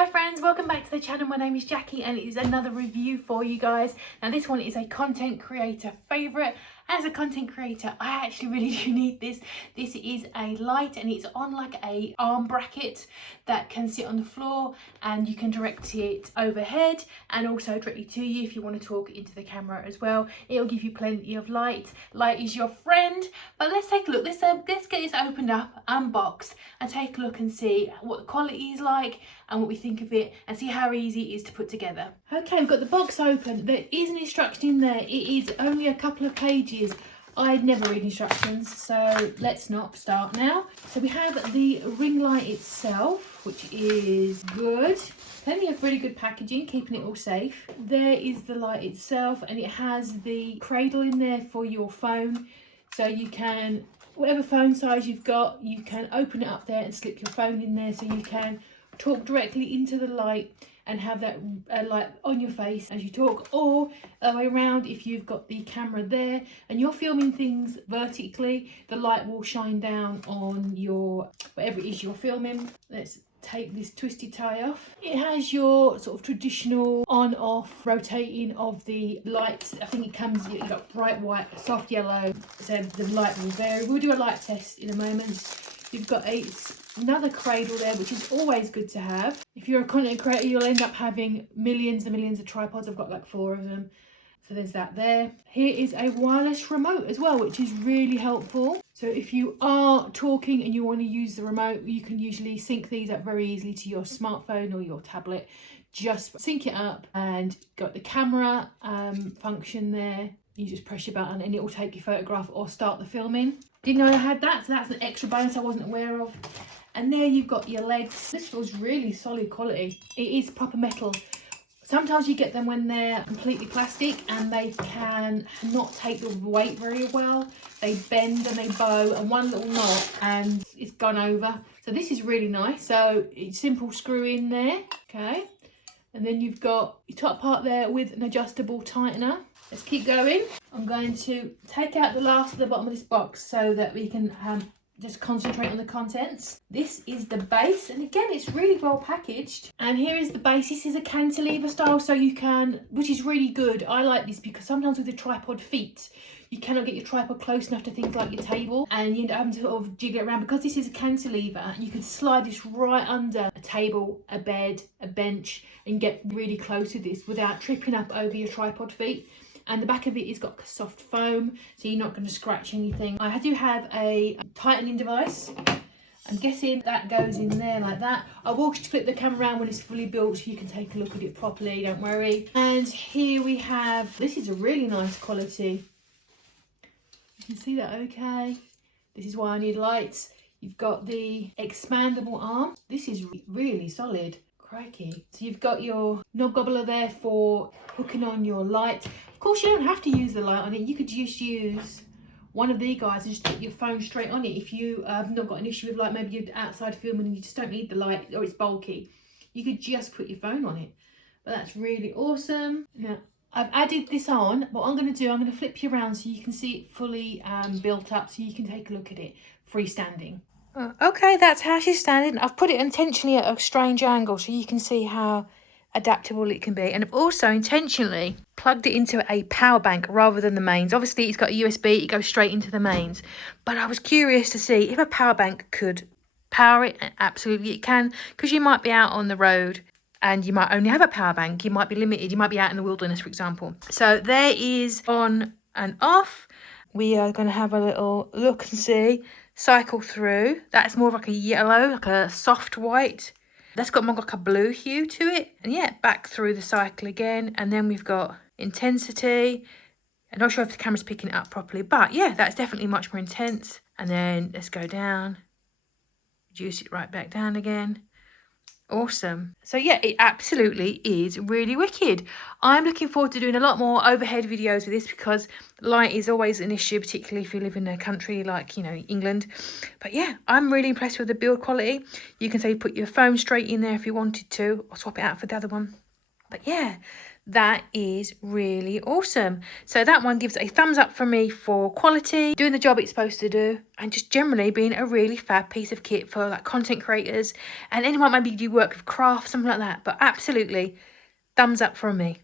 Hi friends, welcome back to the channel. My name is Jackie and it is another review for you guys. Now this one is a content creator favourite. As a content creator, I actually really do need this. This is a light and it's on like a arm bracket that can sit on the floor, and you can direct it overhead and also directly to you if you want to talk into the camera as well. It'll give you plenty of light. Light is your friend. But let's take a look. Let's get this opened up, unboxed, and take a look and see what the quality is like and what we think of it, and see how easy it is to put together. Okay, we've got the box open. There is an instruction in there. It is only a couple of pages. I'd never read instructions, so let's not start now. So we have the ring light itself, which is good. Plenty of really good packaging, keeping it all safe. There is the light itself, and it has the cradle in there for your phone, so you can, whatever phone size you've got, you can open it up there and slip your phone in there, so you can talk directly into the light and have that light on your face as you talk, or the way around. If you've got the camera there and you're filming things vertically, the light will shine down on your whatever it is you're filming. Let's take this twisty tie off. It has your sort of traditional on off rotating of the lights. I think it comes, you've got bright white, soft yellow, so the light will vary. We'll do a light test in a moment. You've got another cradle there, which is always good to have. If you're a content creator, you'll end up having millions and millions of tripods. I've got like 4 of them. So there's that there. Here is a wireless remote as well, which is really helpful. So if you are talking and you want to use the remote, you can usually sync these up very easily to your smartphone or your tablet. Just sync it up, and got the camera function there. You just press your button and it will take your photograph or start the filming. Didn't know I had that, so that's an extra bonus I wasn't aware of. And there you've got your legs. This feels really solid quality. It is proper metal. Sometimes you get them when they're completely plastic and they can not take the weight very well. They bend and they bow, and one little knot and it's gone over. So this is really nice. So it's simple screw in there, okay? And then you've got your top part there with an adjustable tightener. Let's keep going. I'm going to take out the last of the bottom of this box so that we can just concentrate on the contents. This is the base, and again, it's really well packaged. And here is the base. This is a cantilever style, so you can, which is really good. I like this because sometimes with the tripod feet, you cannot get your tripod close enough to things like your table, and you end up having to sort of jiggle it around. Because this is a cantilever, you can slide this right under a table, a bed, a bench, and get really close to this without tripping up over your tripod feet. And the back of it has got soft foam, so you're not going to scratch anything. I do have a tightening device. I'm guessing that goes in there like that. I will flip the camera around when it's fully built so you can take a look at it properly, don't worry. And here we have, this is a really nice quality. You can see that okay. This is why I need lights. You've got the expandable arm. This is really solid. Crikey. So you've got your knob gobbler there for hooking on your light. Of course, you don't have to use the light on it. You could just use one of these guys and just put your phone straight on it. If you have not got an issue with, like, maybe you're outside filming and you just don't need the light, or it's bulky, you could just put your phone on it. But that's really awesome. Now, I've added this on. What I'm going to do, I'm going to flip you around so you can see it fully built up, so you can take a look at it freestanding. Okay, that's how she's standing. I've put it intentionally at a strange angle so you can see how adaptable it can be. And I've also intentionally plugged it into a power bank rather than the mains. Obviously, it's got a USB, it goes straight into the mains. But I was curious to see if a power bank could power it. And absolutely it can, because you might be out on the road and you might only have a power bank. You might be limited. You might be out in the wilderness, for example. So there is on and off. We are going to have a little look and see. Cycle through. That's more of like a yellow, like a soft white. That's got more like a blue hue to it. And yeah, back through the cycle again. And then we've got intensity. I'm not sure if the camera's picking it up properly, but yeah, that's definitely much more intense. And then let's go down. Reduce it right back down again. Awesome. So yeah, it absolutely is really wicked. I'm looking forward to doing a lot more overhead videos with this, because light is always an issue, particularly if you live in a country like, you know, England. But yeah, I'm really impressed with the build quality. You can say put your phone straight in there if you wanted to, or swap it out for the other one. But yeah, that is really awesome. So that one gives a thumbs up for me for quality, doing the job it's supposed to do, and just generally being a really fab piece of kit for like content creators and anyone maybe do work with craft, something like that. But absolutely thumbs up from me.